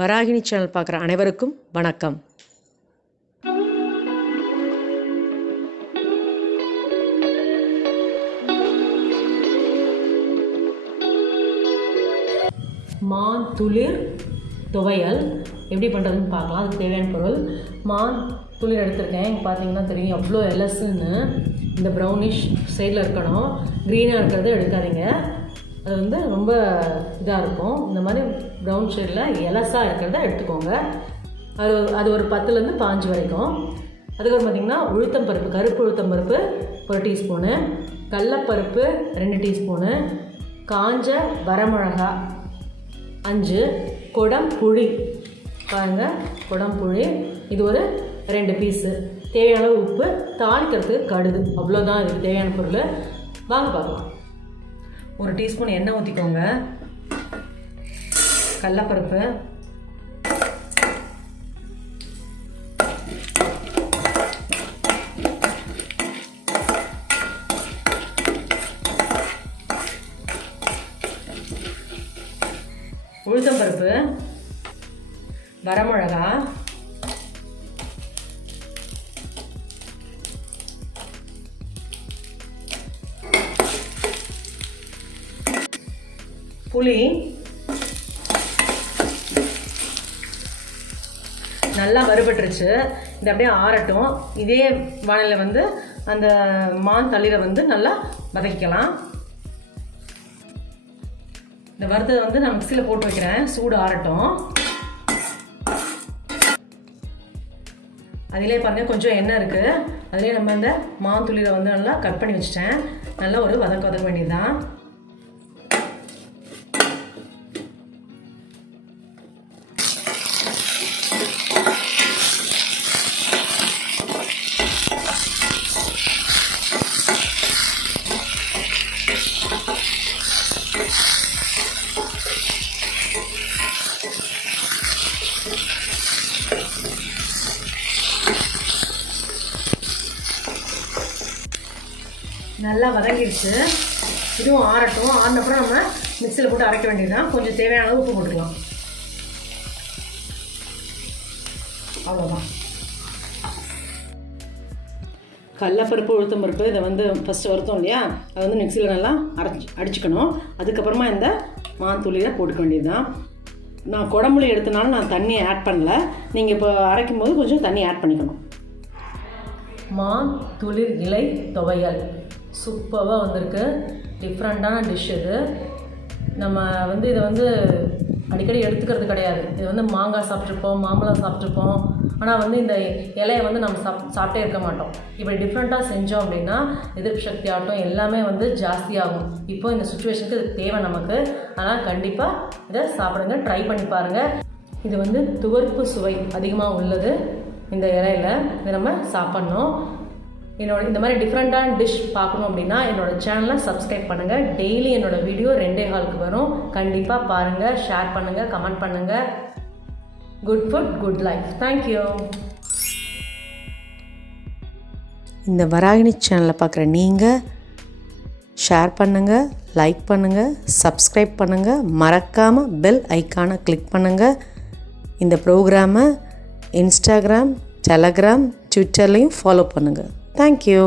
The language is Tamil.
வராகினி சேனல் பார்க்குற அனைவருக்கும் வணக்கம். மான் துளிர் துவையல் எப்படி பண்ணுறதுன்னு பார்க்கலாம். அதுக்கு தேவையான பொருள் மான் துளிர் எடுத்திருக்கேன். இங்கே பார்த்தீங்கன்னா தெரியும் எவ்வளோ எலசுன்னு. இந்த ப்ரௌனிஷ் சைடில் இருக்கணும், க்ரீனாக இருக்கிறது எடுக்காதீங்க. அது வந்து ரொம்ப இதாக இருக்கும். இந்த மாதிரி ப்ரௌன் ஷேடில் எலசாக இருக்கிறத எடுத்துக்கோங்க. அது ஒரு 10லேருந்து 15 வரைக்கும். அதுக்கப்புறம் பார்த்திங்கன்னா உளுத்தம்பருப்பு, கருப்பு உளுத்தம்பருப்பு 1 டீஸ்பூனு, கடலப்பருப்பு 2 டீஸ்பூனு, காஞ்ச வரமிளகா 5, குடம்புளி பாருங்கள், குடம்புளி இது ஒரு 2 பீஸு, தேவையான அளவு உப்பு, தாளிக்கிறதுக்கு கடுகு. அவ்வளோதான் இதுக்கு தேவையான பொருள். வாங்க பார்க்கலாம். 1 டீஸ்பூன் எண்ணெய் ஊற்றிக்கோங்க. கடலப்பருப்பு, உளுத்தம்பருப்பு, வரமிளகா, புளி நல்லா வறுபட்டுருச்சு. இது அப்படியே ஆறட்டும். இதே வானலில் வந்து அந்த மான் தளிரை வந்து நல்லா வதக்கிக்கலாம். இந்த வறுத்ததை வந்து நான் மிக்சியில் போட்டு வைக்கிறேன், சூடு ஆறட்டும். அதிலே பாருங்கள் கொஞ்சம் எண்ணெய் இருக்குது. அதிலே நம்ம இந்த மான் துளிரை வந்து நல்லா கட் பண்ணி வச்சுட்டேன். நல்லா ஒரு வதக்க வேண்டியதுதான். நல்லா வதங்கிடுச்சு. இதுவும் ஆறட்டும். ஆறினப்புறம் நம்ம மிக்சியில் போட்டு அரைக்க வேண்டியதுதான். கொஞ்சம் தேவையான அளவு உப்பு போட்டுக்கலாம். அவ்வளோதான். கடலப்பருப்பு, உளுத்தம்பருப்பு இதை வந்து ஃபஸ்ட்டு வறுத்தோம் இல்லையா, அதை வந்து மிக்சியில் நல்லா அடிச்சுக்கணும். அதுக்கப்புறமா இந்த மான் துளிரை போட்டுக்க வேண்டியதுதான். நான் குடம்புளி எடுத்தனால நான் தண்ணியை ஆட் பண்ணல. நீங்கள் இப்போ அரைக்கும் போது கொஞ்சம் தண்ணி ஆட் பண்ணிக்கணும். மான் துளிர் இலை துவையல் சூப்பராக வந்திருக்கு. டிஃப்ரெண்ட்டான டிஷ் இது. நம்ம வந்து இதை வந்து அடிக்கடி எடுத்துக்கிறது கிடையாது. இது வந்து மாங்காய் சாப்பிட்ருப்போம், மாம்பழம் சாப்பிட்ருப்போம். ஆனால் வந்து இந்த இலையை வந்து நம்ம சாப்பிட்டே இருக்க மாட்டோம். இப்படி டிஃப்ரெண்ட்டாக செஞ்சோம் அப்படின்னா எதிர்ப்பு சக்தி ஆகட்டும் எல்லாமே வந்து ஜாஸ்தியாகும். இப்போ இந்த சுச்சுவேஷனுக்கு இது தேவை நமக்கு. ஆனால் கண்டிப்பாக இதை சாப்பிடுங்க, ட்ரை பண்ணி பாருங்கள். இது வந்து துவர்ப்பு சுவை அதிகமாக உள்ளது இந்த இலையில. இதை நம்ம சாப்பிட்ணும். இந்த மாதிரி டிஃப்ரெண்ட்டான டிஷ் பார்க்கணும் அப்படின்னா என்னோடய சேனலை சப்ஸ்கிரைப் பண்ணுங்கள். டெய்லி என்னோடய வீடியோ 2 ஹாலுக்கு வரும். கண்டிப்பாக பாருங்கள், ஷேர் பண்ணுங்கள், கமெண்ட் பண்ணுங்கள். Good food good life. Thank you. இந்த வராகினி சேனலை பார்க்குற நீங்கள் ஷேர் பண்ணுங்கள், லைக் பண்ணுங்கள், சப்ஸ்கிரைப் பண்ணுங்கள். மறக்காமல் பெல் ஐக்கானை கிளிக் பண்ணுங்கள். இந்த ப்ரோக்ராமை இன்ஸ்டாகிராம், டெலகிராம், ட்விட்டர்லேயும் ஃபாலோ பண்ணுங்கள். Thank you.